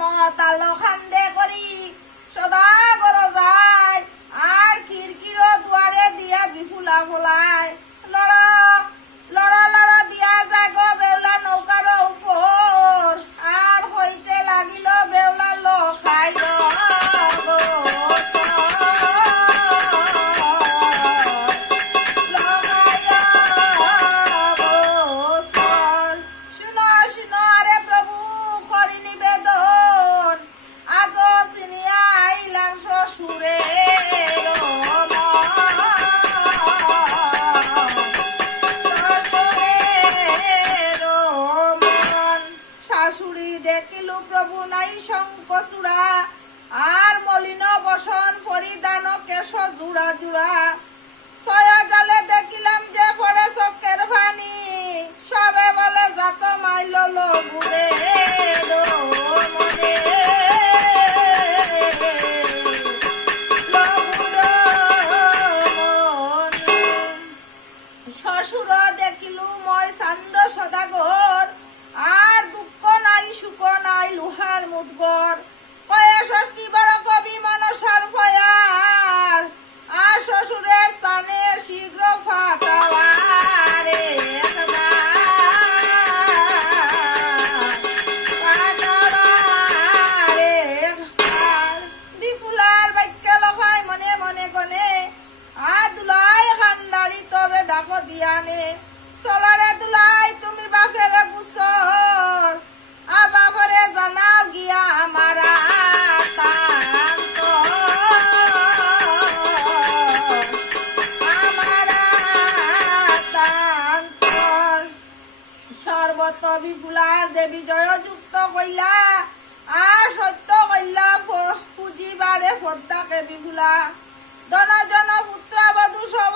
মতালো খান্দে করি সদা দেখিলু প্রভু আর মলিন বসন পরিধান কেশ জুড়া জুড়া। ছয়া জালে দেখিলাম যে পড়ে চকের ভানি। সবে বলে যত মাইল মনে। শ্বশুর দেখিলু মই চান্দ সদাগর। বিপুলার দেবী জয়যুক্ত কইলা আর সত্য কইলা পুঁজিবারে ফোরতাকে বিপুলা জন জন পুত্র বধু সব